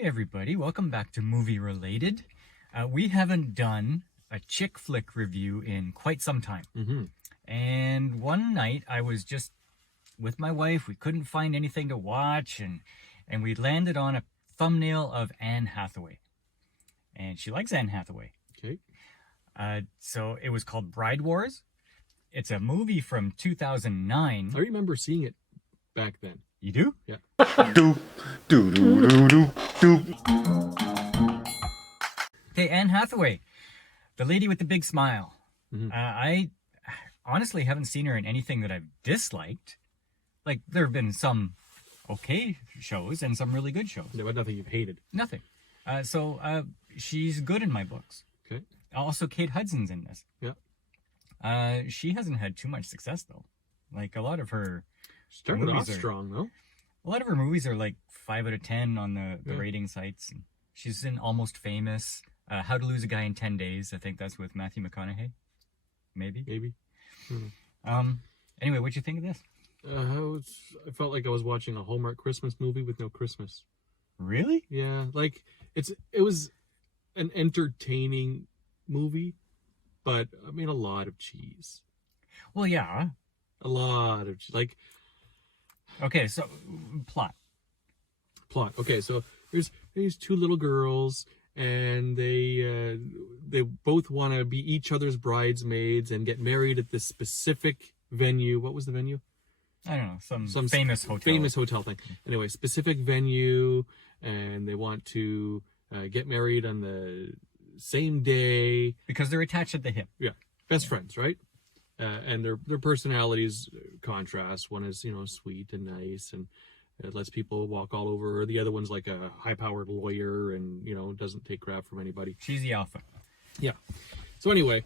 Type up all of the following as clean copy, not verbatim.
Hey everybody, welcome back to Movie Related. We haven't done a chick flick review in quite some time. And one night I was just with my wife, we couldn't find anything to watch, and we landed on a thumbnail of Anne Hathaway. And she likes Anne Hathaway. Okay. So it was called Bride Wars. It's a movie from 2009. I remember seeing it back then. You do? Yeah. Okay, Anne Hathaway, the lady with the big smile. I honestly haven't seen her in anything that I've disliked. Like, there have been some okay shows and some really good shows. Yeah, but nothing you've hated. Nothing. So she's good in my books. Okay. Also, Kate Hudson's in this. Yeah. She hasn't had too much success, though. Like, a lot of her Started off movies strong, though. A lot of her movies are like 5 out of 10 on the rating sites. She's in Almost Famous, How to Lose a Guy in 10 Days. I think that's with Matthew McConaughey. Maybe. Anyway, what'd you think of this? I felt like I was watching a Hallmark Christmas movie with no Christmas. Really? Yeah, like it was an entertaining movie, but I mean a lot of cheese. Well, yeah. A lot of like. Okay, so plot. Okay, so there's these two little girls, and they both want to be each other's bridesmaids and get married at this specific venue. What was the venue? I don't know, some famous hotel. Famous hotel thing. Anyway, specific venue, and they want to get married on the same day. Because they're attached at the hip. Yeah, best friends, right? And their personalities contrast. One is, sweet and nice and lets people walk all over her. The other one's like a high-powered lawyer and, doesn't take crap from anybody. She's the alpha. Yeah. So anyway,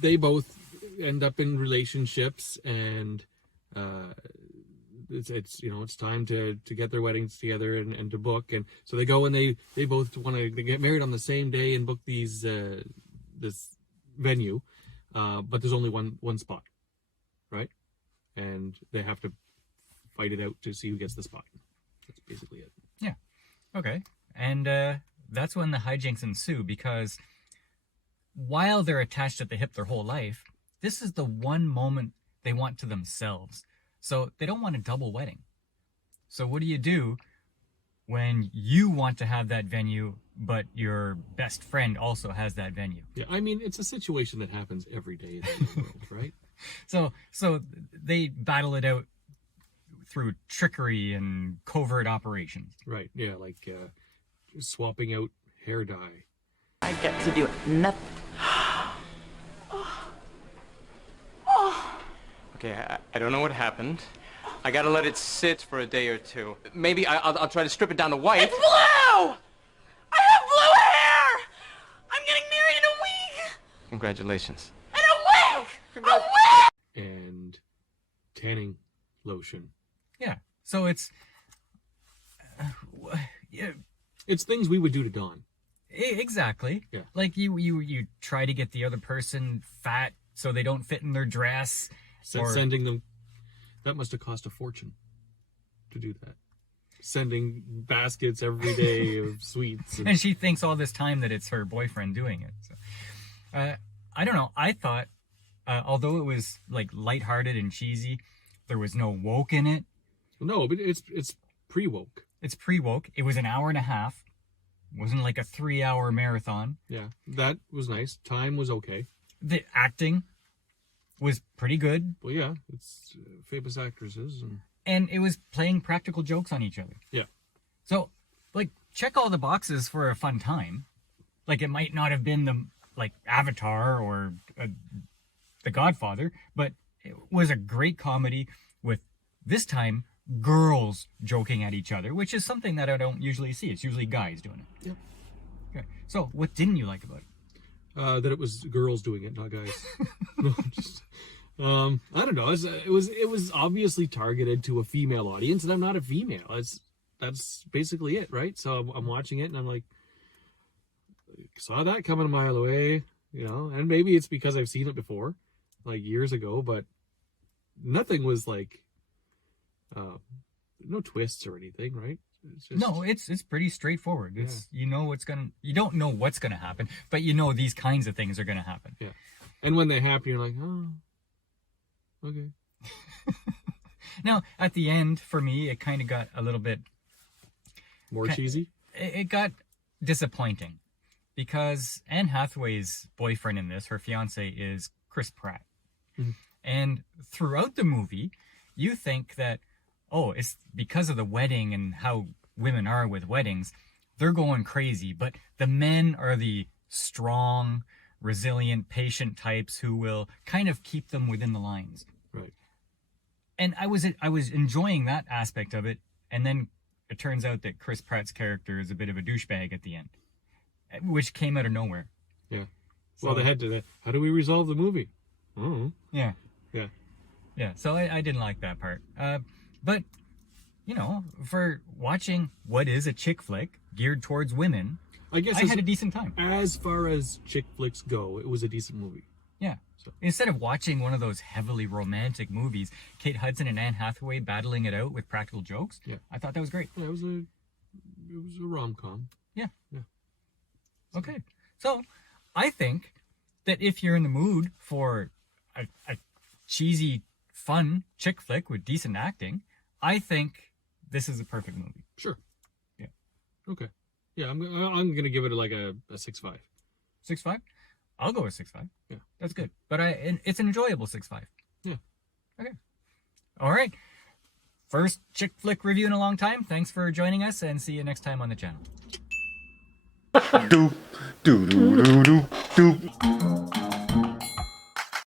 they both end up in relationships, and it's time to get their weddings together and to book. And so they go and they both want to get married on the same day and book this venue. But there's only one spot, right? And they have to fight it out to see who gets the spot. That's basically it. Yeah. Okay. And that's when the hijinks ensue, because while they're attached at the hip their whole life, this is the one moment they want to themselves. So they don't want a double wedding. So what do you do when you want to have that venue, but your best friend also has that venue? Yeah, I mean, it's a situation that happens every day in the world, right? So they battle it out through trickery and covert operations. Right, yeah, like swapping out hair dye. I get to do nothing. Okay, I don't know what happened. I gotta let it sit for a day or two. Maybe I'll try to strip it down to white. It's blue! I have blue hair! I'm getting married in a week! Congratulations. In a week! A week! And tanning lotion. Yeah. So it's... yeah. It's things we would do to Dawn. Exactly. Yeah. Like you try to get the other person fat so they don't fit in their dress. Sending them... That must have cost a fortune to do that. Sending baskets every day of sweets. And she thinks all this time that it's her boyfriend doing it. So, I don't know. I thought, although it was like lighthearted and cheesy, there was no woke in it. No, but it's pre-woke. It's pre-woke. It was an hour and a half. It wasn't like a 3-hour marathon. Yeah, that was nice. Time was okay. The acting was pretty good. Well, yeah, it's famous actresses. And it was playing practical jokes on each other. Yeah. So, like, check all the boxes for a fun time. Like, it might not have been Avatar or The Godfather, but it was a great comedy with, this time, girls joking at each other, which is something that I don't usually see. It's usually guys doing it. Yep. Okay. So, what didn't you like about it? That it was girls doing it, not guys. No, just, I don't know. It was obviously targeted to a female audience, and I'm not a female. That's basically it, right? So I'm watching it, and I'm like, saw that coming a mile away, and maybe it's because I've seen it before, like years ago, but nothing was like, no twists or anything, right? It's just, No, it's pretty straightforward. It's you don't know what's gonna happen, but you know these kinds of things are gonna happen. Yeah. And when they happen, you're like, oh, okay. Now, at the end, for me, it kind of got a little bit More cheesy? it got disappointing because Anne Hathaway's boyfriend in this, her fiance, is Chris Pratt. Mm-hmm. And throughout the movie, you think that, oh, it's because of the wedding and how women are with weddings, they're going crazy. But the men are the strong, resilient, patient types who will kind of keep them within the lines. Right. And I was enjoying that aspect of it, and then it turns out that Chris Pratt's character is a bit of a douchebag at the end, which came out of nowhere. Yeah. So, Well, they had to. How do we resolve the movie? Oh. Yeah. Yeah. Yeah. So I didn't like that part. But you know, for watching what is a chick flick geared towards women, I guess I had a decent time. As far as chick flicks go, it was a decent movie. Yeah. So. Instead of watching one of those heavily romantic movies, Kate Hudson and Anne Hathaway battling it out with practical jokes, Yeah. I thought that was great. Yeah, it was a rom-com. Yeah. Yeah. Okay. So I think that if you're in the mood for a cheesy, fun chick flick with decent acting, I think this is a perfect movie. Sure. Yeah. Okay. Yeah, I'm gonna give it like a 6.5. 6.5? I'll go with 6.5. Yeah. That's good. But it's an enjoyable 6.5. Yeah. Okay. All right. First chick flick review in a long time. Thanks for joining us, and see you next time on the channel. Do do do do do do.